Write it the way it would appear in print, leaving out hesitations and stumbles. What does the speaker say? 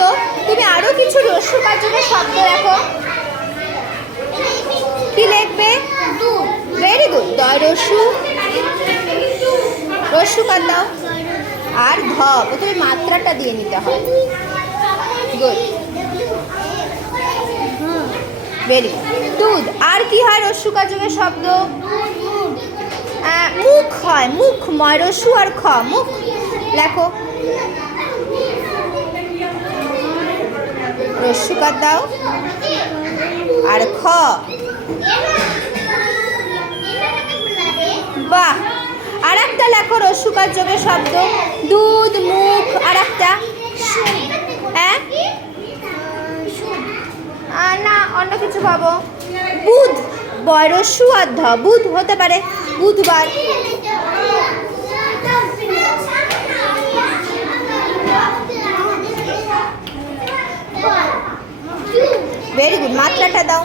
মতো তুমি আরো কিছু রস্যকার জন্য শব্দ লেখো। কি লিখবে? Very good. দয় রস্যু, রস্যকার দাও। আর ধ, প্রথমে মাত্রাটা দিয়ে নিতে হয়। Good, very good. দুধ। আর কি হয় রস্যকার যোগে শব্দ? মুখ হয়, মুখময়। রস্যু আর খ, মুখ লেখো। রস্যকার দাও আর খ। বাহ। আর একটা লেখো রস্যকার যোগে শব্দ। দুধ, মুখ, আর একটা। হ্যাঁ, না, অন্য কিছু ভাবো। বুধ, বয় রস্যু আর ধ, বুধ হতে পারে বুধবার। Very good. মাত্রাটা দাও।